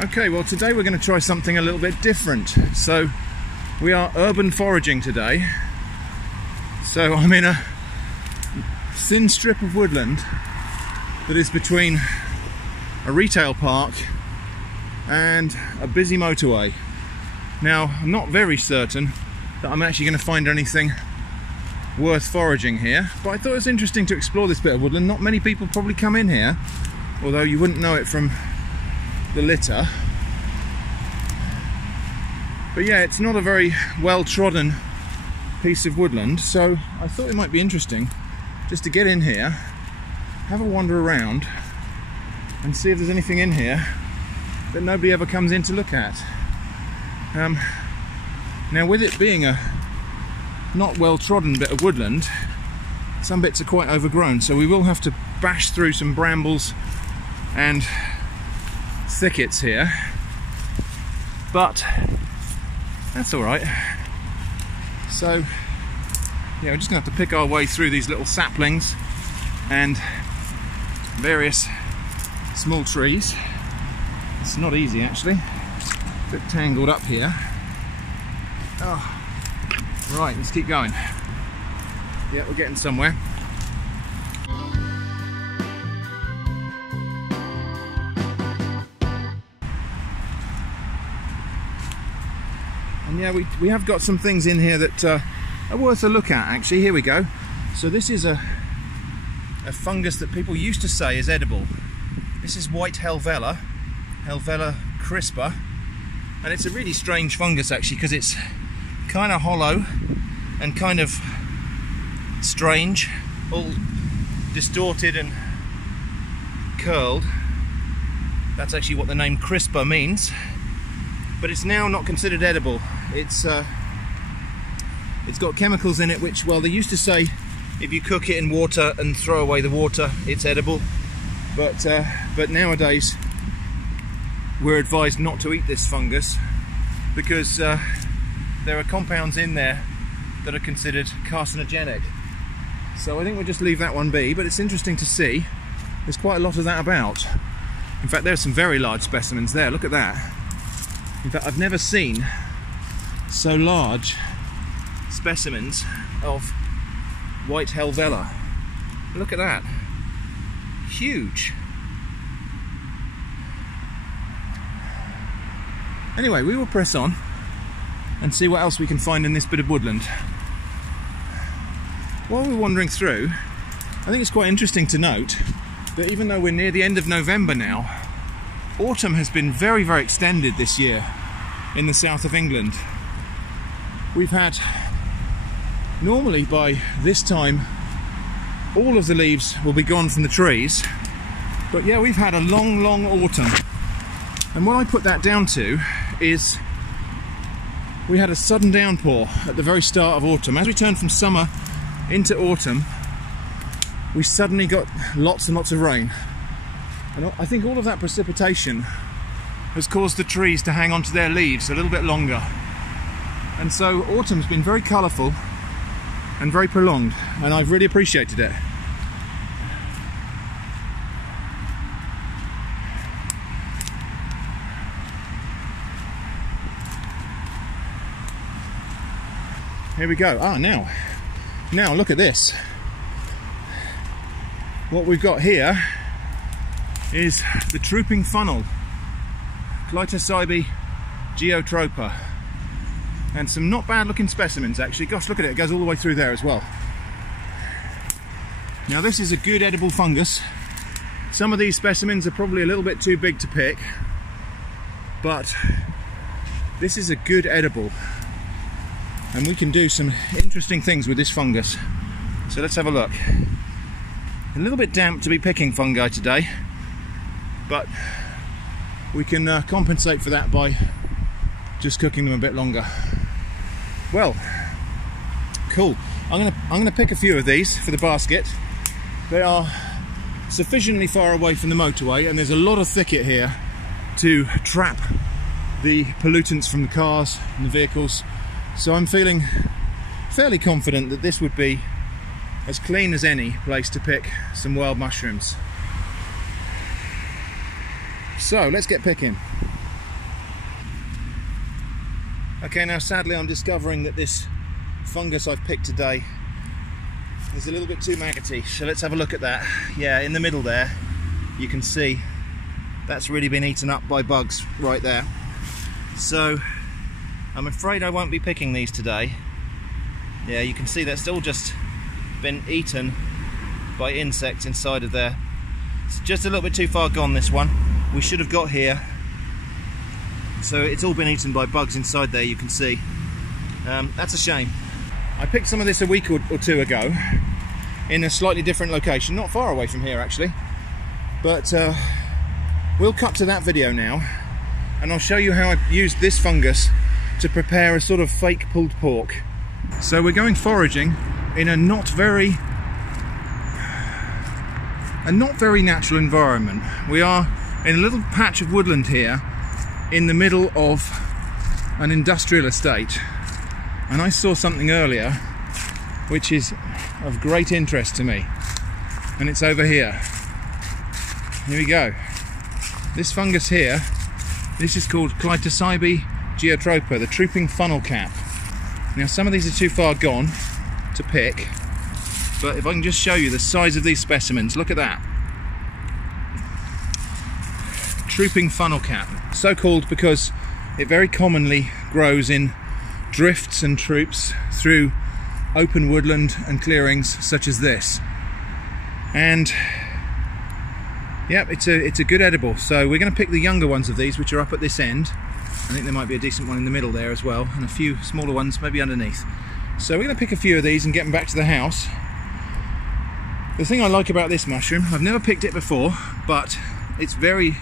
Okay, well today we're going to try something a little bit different. So we are urban foraging today. So I'm in a thin strip of woodland that is between a retail park and a busy motorway. Now I'm not very certain that I'm actually going to find anything worth foraging here, but I thought it was interesting to explore this bit of woodland. Not many people probably come in here, although you wouldn't know it from the litter. But yeah, it's not a very well trodden piece of woodland, so I thought it might be interesting just to get in here, have a wander around and see if there's anything in here that nobody ever comes in to look at. Now with it being a not well trodden bit of woodland, some bits are quite overgrown, so we will have to bash through some brambles and thickets here, but that's alright. So yeah, we're just gonna have to pick our way through these little saplings and various small trees. It's not easy actually, a bit tangled up here. Oh, right, let's keep going. Yeah, we're getting somewhere. And yeah, we have got some things in here that are worth a look at actually. Here we go. So this is a fungus that people used to say is edible. This is white Helvella, Helvella crispa, and it's a really strange fungus actually because it's kind of hollow and kind of strange, all distorted and curled. That's actually what the name crispa means, but it's now not considered edible. It's got chemicals in it which, well, they used to say if you cook it in water and throw away the water it's edible, but nowadays we're advised not to eat this fungus because there are compounds in there that are considered carcinogenic. So I think we'll just leave that one be, but it's interesting to see. There's quite a lot of that about. In fact, there's some very large specimens there. Look at that. In fact, I've never seen so large specimens of white Helvella. Look at that. Huge. Anyway, we will press on and see what else we can find in this bit of woodland. While we're wandering through, I think it's quite interesting to note that even though we're near the end of November now, autumn has been very, very extended this year in the south of England. We've had, normally by this time, all of the leaves will be gone from the trees, but yeah, we've had a long, long autumn. And what I put that down to is we had a sudden downpour at the very start of autumn. As we turned from summer into autumn, we suddenly got lots and lots of rain. And I think all of that precipitation has caused the trees to hang on to their leaves a little bit longer. And so autumn's been very colourful and very prolonged, and I've really appreciated it. Here we go. Now look at this. What we've got here is the Trooping Funnel, Clitocybe geotropa, and some not bad looking specimens actually. Gosh, look at it, it goes all the way through there as well. Now this is a good edible fungus. Some of these specimens are probably a little bit too big to pick, but this is a good edible, and we can do some interesting things with this fungus. So let's have a look. A little bit damp to be picking fungi today, but we can compensate for that by just cooking them a bit longer. Well, cool. I'm gonna pick a few of these for the basket. They are sufficiently far away from the motorway, and there's a lot of thicket here to trap the pollutants from the cars and the vehicles. So I'm feeling fairly confident that this would be as clean as any place to pick some wild mushrooms. So let's get picking. Okay, now sadly I'm discovering that this fungus I've picked today is a little bit too maggoty, so let's have a look at that. Yeah, in the middle there you can see that's really been eaten up by bugs right there. So I'm afraid I won't be picking these today. Yeah, you can see that's all just been eaten by insects inside of there. It's just a little bit too far gone, this one. We should have got here. So it's all been eaten by bugs inside there, you can see. That's a shame. I picked some of this a week or two ago in a slightly different location, not far away from here actually. But we'll cut to that video now, and I'll show you how I used this fungus to prepare a sort of fake pulled pork. So we're going foraging in a not very natural environment. We are in a little patch of woodland here in the middle of an industrial estate, and I saw something earlier which is of great interest to me, and it's over here. Here we go. This fungus here, this is called Clitocybe geotropa, the Trooping Funnel Cap. Now some of these are too far gone to pick, but if I can just show you the size of these specimens, look at that. Trooping Funnel Cap, so called because it very commonly grows in drifts and troops through open woodland and clearings such as this. And yep, it's a good edible. So we're going to pick the younger ones of these, which are up at this end. I think there might be a decent one in the middle there as well, and a few smaller ones maybe underneath. So we're going to pick a few of these and get them back to the house. The thing I like about this mushroom, I've never picked it before, but it's very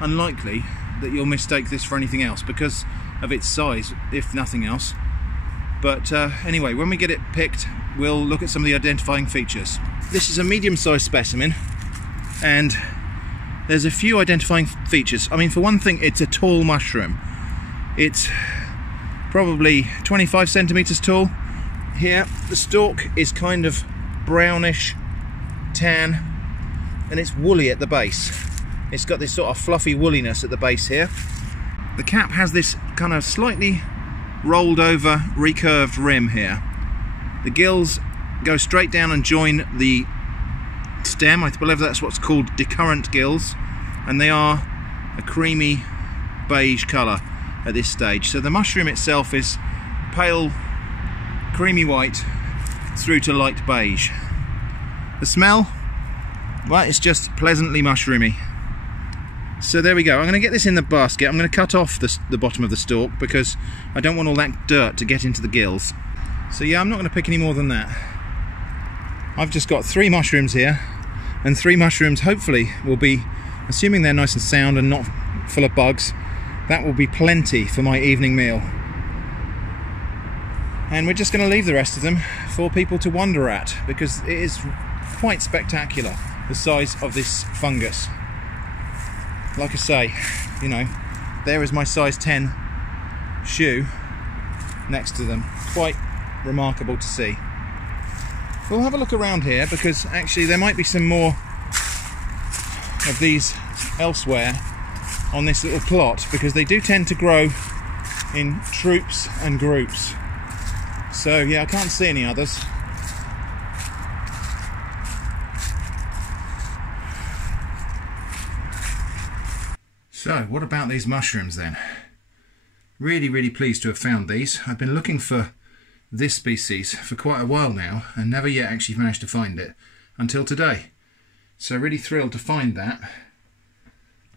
unlikely that you'll mistake this for anything else because of its size, if nothing else. But anyway, when we get it picked, we'll look at some of the identifying features. This is a medium-sized specimen, and there's a few identifying features. I mean, for one thing, it's a tall mushroom. It's probably 25 centimeters tall. Here, the stalk is kind of brownish tan, and it's woolly at the base. It's got this sort of fluffy woolliness at the base here. The cap has this kind of slightly rolled over, recurved rim here. The gills go straight down and join the stem. I believe that's what's called decurrent gills, and they are a creamy beige colour at this stage. So the mushroom itself is pale creamy white through to light beige. The smell, well, it's just pleasantly mushroomy. So there we go. I'm going to get this in the basket. I'm going to cut off the bottom of the stalk because I don't want all that dirt to get into the gills. So yeah, I'm not going to pick any more than that. I've just got 3 mushrooms here, and 3 mushrooms hopefully will be, assuming they're nice and sound and not full of bugs, that will be plenty for my evening meal. And we're just going to leave the rest of them for people to wonder at, because it is quite spectacular, the size of this fungus. Like I say, you know, there is my size 10 shoe next to them. Quite remarkable to see. We'll have a look around here, because actually there might be some more of these elsewhere on this little plot, because they do tend to grow in troops and groups. So yeah, I can't see any others. So what about these mushrooms then? Really pleased to have found these. I've been looking for this species for quite a while now and never yet actually managed to find it until today. So really thrilled to find that,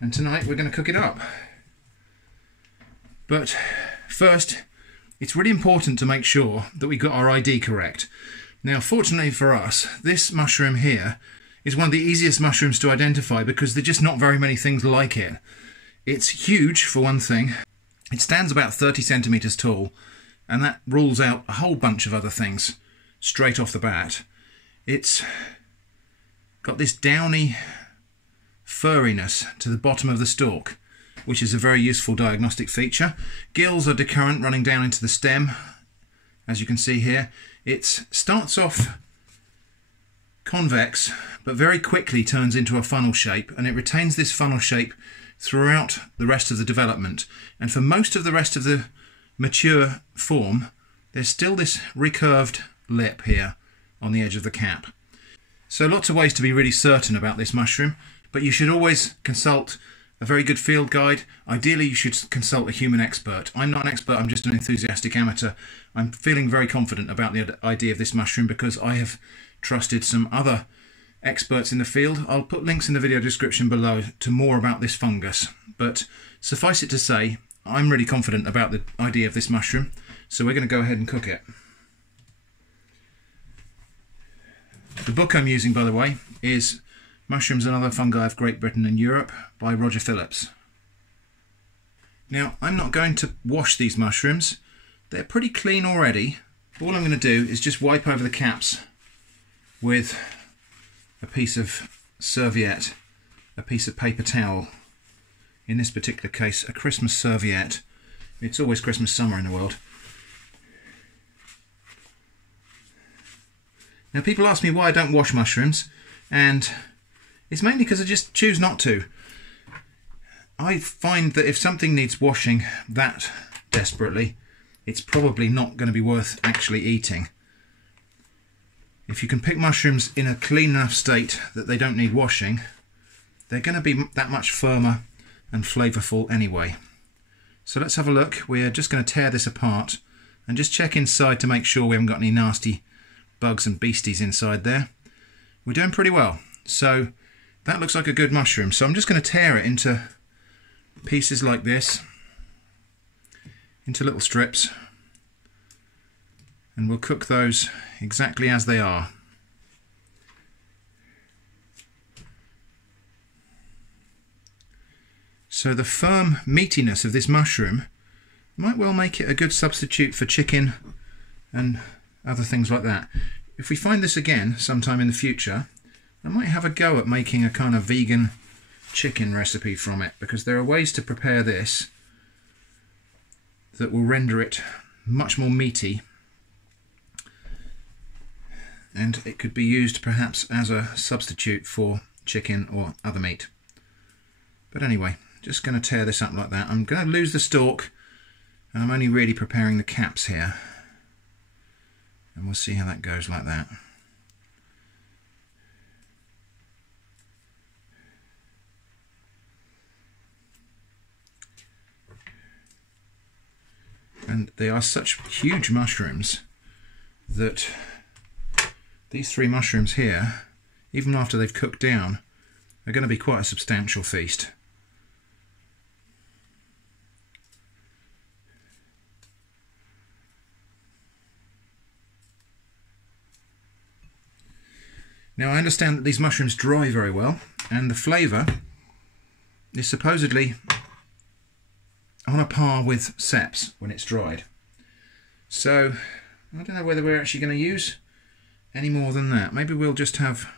and tonight we're going to cook it up. But first, it's really important to make sure that we got our ID correct. Now fortunately for us, this mushroom here is one of the easiest mushrooms to identify because there's just not very many things like it. It's huge for one thing. It stands about 30 centimeters tall, and that rules out a whole bunch of other things straight off the bat. It's got this downy furriness to the bottom of the stalk, which is a very useful diagnostic feature. Gills are decurrent, running down into the stem, as you can see here. It starts off convex, but very quickly turns into a funnel shape, and it retains this funnel shape throughout the rest of the development. And for most of the rest of the mature form, there's still this recurved lip here on the edge of the cap. So lots of ways to be really certain about this mushroom, but you should always consult a very good field guide. Ideally you should consult a human expert. I'm not an expert, I'm just an enthusiastic amateur. I'm feeling very confident about the idea of this mushroom because I have trusted some other experts in the field. I'll put links in the video description below to more about this fungus, but suffice it to say, I'm really confident about the idea of this mushroom, so we're going to go ahead and cook it. The book I'm using, by the way, is Mushrooms and Other Fungi of Great Britain and Europe by Roger Phillips. Now, I'm not going to wash these mushrooms. They're pretty clean already. All I'm going to do is just wipe over the caps with a piece of serviette, a piece of paper towel. In this particular case, a Christmas serviette. It's always Christmas summer in the world. Now, people ask me why I don't wash mushrooms, and it's mainly because I just choose not to. I find that if something needs washing that desperately, it's probably not going to be worth actually eating. If you can pick mushrooms in a clean enough state that they don't need washing, they're going to be that much firmer and flavourful anyway. So let's have a look. We're just going to tear this apart and just check inside to make sure we haven't got any nasty bugs and beasties inside there. We're doing pretty well. So that looks like a good mushroom. So I'm just going to tear it into pieces like this, into little strips, and we'll cook those exactly as they are. So the firm meatiness of this mushroom might well make it a good substitute for chicken and other things like that. If we find this again sometime in the future, I might have a go at making a kind of vegan chicken recipe from it, because there are ways to prepare this that will render it much more meaty, and it could be used perhaps as a substitute for chicken or other meat. But anyway, just going to tear this up like that. I'm going to lose the stalk, and I'm only really preparing the caps here, and we'll see how that goes like that. And they are such huge mushrooms that these 3 mushrooms here, even after they've cooked down, are going to be quite a substantial feast. Now, I understand that these mushrooms dry very well, and the flavour is supposedly on a par with seps when it's dried. So I don't know whether we're actually going to use any more than that. Maybe we'll just have,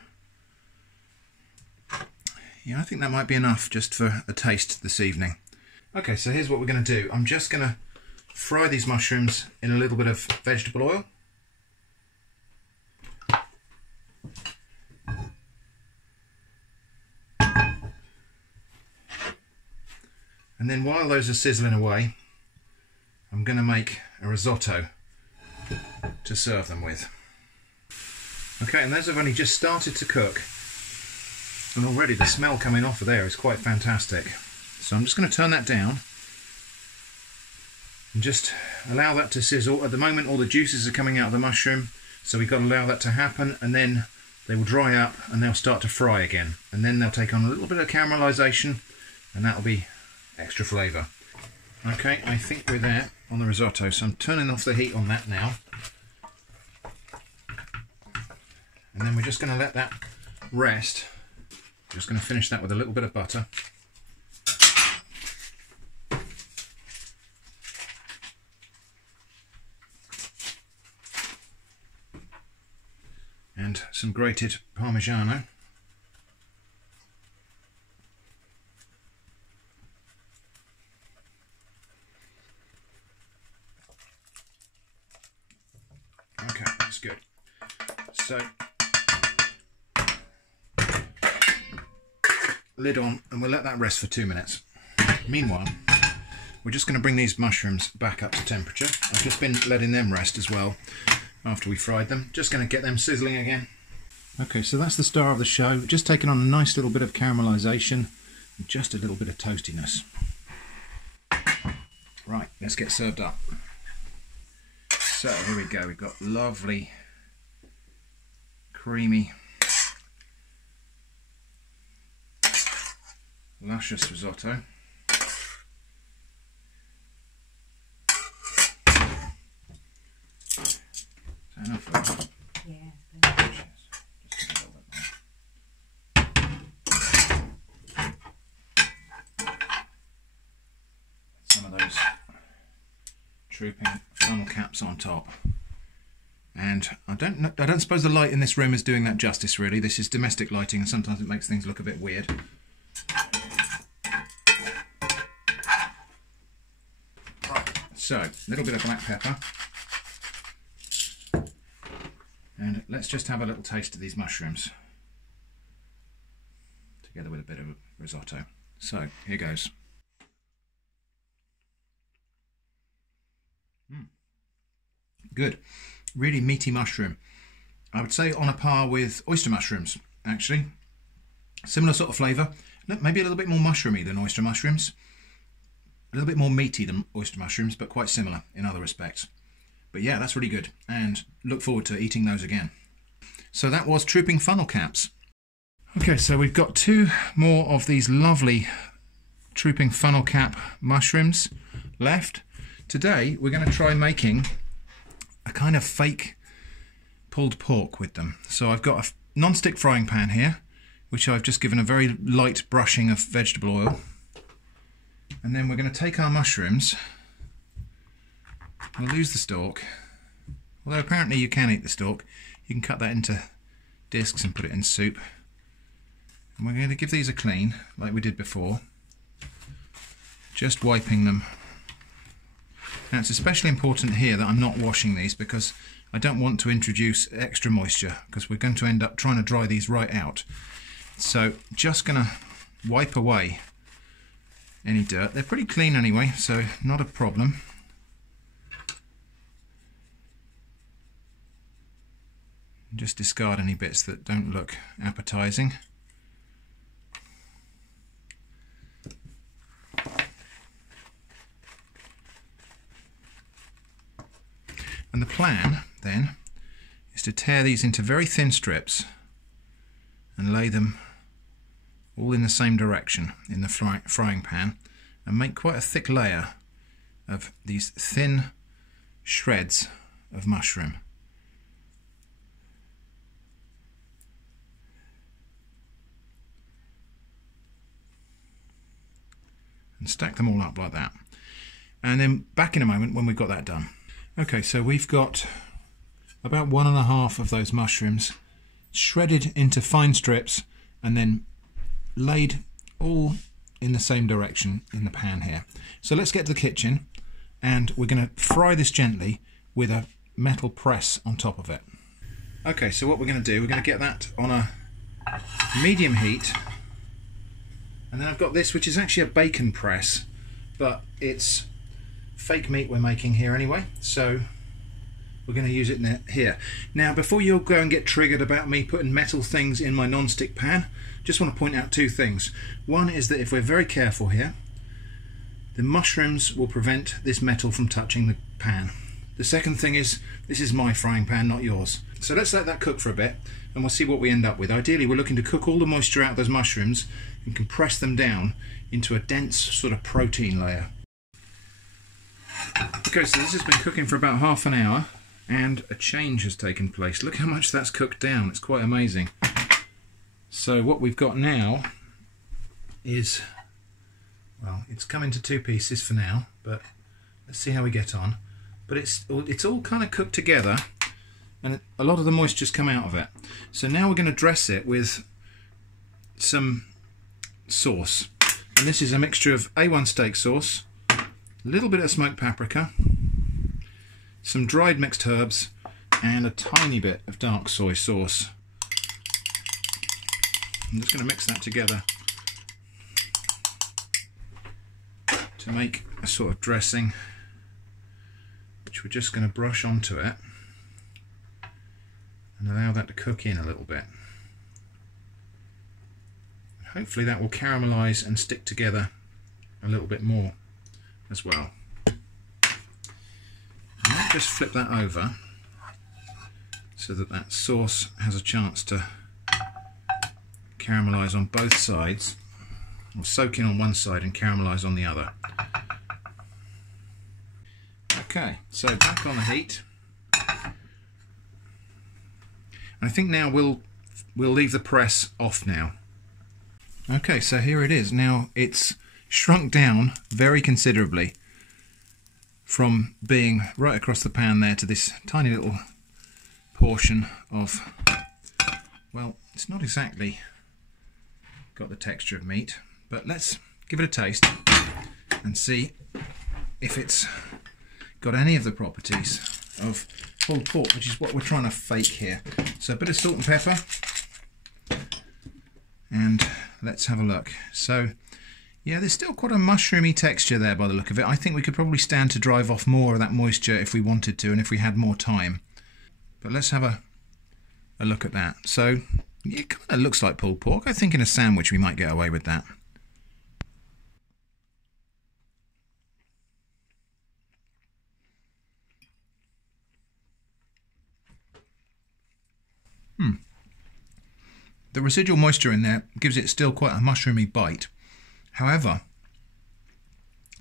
yeah, I think that might be enough just for a taste this evening. Okay, so here's what we're going to do. I'm just going to fry these mushrooms in a little bit of vegetable oil. And then while those are sizzling away, I'm going to make a risotto to serve them with. Okay, and those have only just started to cook, and already the smell coming off of there is quite fantastic. So I'm just going to turn that down and just allow that to sizzle. At the moment all the juices are coming out of the mushroom, so we've got to allow that to happen, and then they will dry up and they'll start to fry again, and then they'll take on a little bit of caramelization, and that'll be extra flavour. Okay, I think we're there on the risotto, so I'm turning off the heat on that now. And then we're just going to let that rest. Just going to finish that with a little bit of butter. And some grated Parmigiano. Okay, that's good. So, lid on, and we'll let that rest for 2 minutes. Meanwhile, we're just going to bring these mushrooms back up to temperature. I've just been letting them rest as well after we fried them. Just going to get them sizzling again. Okay, so that's the star of the show. Just taking on a nice little bit of caramelisation and just a little bit of toastiness. Right, let's get served up. So here we go. We've got lovely, creamy, luscious risotto. Is that enough for that? Yeah. Just a little bit more. Some of those Trooping Funnel caps on top. And I don't suppose the light in this room is doing that justice, really. This is domestic lighting and sometimes it makes things look a bit weird. So, a little bit of black pepper. And let's just have a little taste of these mushrooms. Together with a bit of risotto. So, here goes. Good. Really meaty mushroom. I would say on a par with oyster mushrooms, actually. Similar sort of flavour. Maybe a little bit more mushroomy than oyster mushrooms. A little bit more meaty than oyster mushrooms, but quite similar in other respects. But yeah, that's really good. And look forward to eating those again. So that was Trooping Funnel caps. Okay, so we've got 2 more of these lovely Trooping Funnel cap mushrooms left. Today, we're going to try making a kind of fake pulled pork with them. So I've got a non-stick frying pan here, which I've just given a very light brushing of vegetable oil. And then we're going to take our mushrooms. We'll lose the stalk. Although apparently you can eat the stalk. You can cut that into discs and put it in soup. And we're going to give these a clean, like we did before. Just wiping them. Now it's especially important here that I'm not washing these because I don't want to introduce extra moisture because we're going to end up trying to dry these right out. So just going to wipe away any dirt. They're pretty clean anyway, so not a problem. Just discard any bits that don't look appetizing. And the plan then is to tear these into very thin strips and lay them all in the same direction in the frying pan and make quite a thick layer of these thin shreds of mushroom. And stack them all up like that. And then back in a moment when we've got that done. Okay, so we've got about 1.5 of those mushrooms shredded into fine strips and then laid all in the same direction in the pan here. So let's get to the kitchen and we're going to fry this gently with a metal press on top of it. Okay, so what we're going to do, we're going to get that on a medium heat, and then I've got this which is actually a bacon press, but it's fake meat we're making here anyway, so we're going to use it here. Now before you go and get triggered about me putting metal things in my non-stick pan, just want to point out 2 things. One is that if we're very careful here, the mushrooms will prevent this metal from touching the pan. The second thing is, this is my frying pan, not yours. So let's let that cook for a bit and we'll see what we end up with. Ideally we're looking to cook all the moisture out of those mushrooms and compress them down into a dense sort of protein layer. Okay, so this has been cooking for about half an hour and a change has taken place. Look how much that's cooked down, it's quite amazing. So what we've got now is, well, it's come into 2 pieces for now, but let's see how we get on. But it's all kind of cooked together and a lot of the moisture's come out of it. So now we're going to dress it with some sauce. And this is a mixture of A1 steak sauce, a little bit of smoked paprika, some dried mixed herbs, and a tiny bit of dark soy sauce. I'm just going to mix that together to make a sort of dressing, which we're just going to brush onto it and allow that to cook in a little bit. Hopefully that will caramelise and stick together a little bit more as well. And I'll just flip that over so that that sauce has a chance to caramelise on both sides, or soak in on one side and caramelise on the other. Okay, so back on the heat. And I think now we'll leave the press off now. Okay, so here it is. Now it's shrunk down very considerably from being right across the pan there to this tiny little portion of, well, it's not exactly got the texture of meat, but let's give it a taste and see if it's got any of the properties of pulled pork, which is what we're trying to fake here. So a bit of salt and pepper, and let's have a look. So yeah, there's still quite a mushroomy texture there by the look of it. I think we could probably stand to drive off more of that moisture if we wanted to and if we had more time. But let's have a look at that. So it kind of looks like pulled pork. I think in a sandwich we might get away with that. The residual moisture in there gives it still quite a mushroomy bite. However,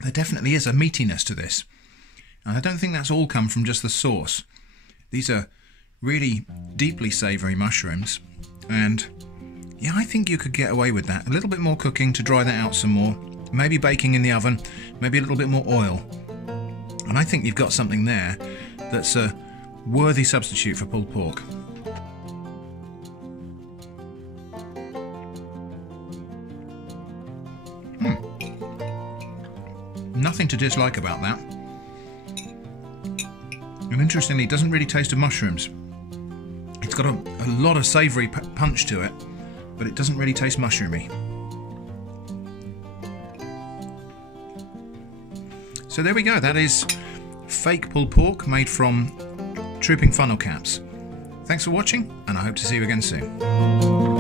there definitely is a meatiness to this. And I don't think that's all come from just the sauce. These are really deeply savoury mushrooms. And yeah, I think you could get away with that. A little bit more cooking to dry that out some more. Maybe baking in the oven. Maybe a little bit more oil. And I think you've got something there that's a worthy substitute for pulled pork. Nothing to dislike about that. And interestingly, it doesn't really taste of mushrooms. It's got a lot of savoury punch to it, but it doesn't really taste mushroomy. So there we go. That is fake pulled pork made from Trooping funnel caps. Thanks for watching, and I hope to see you again soon.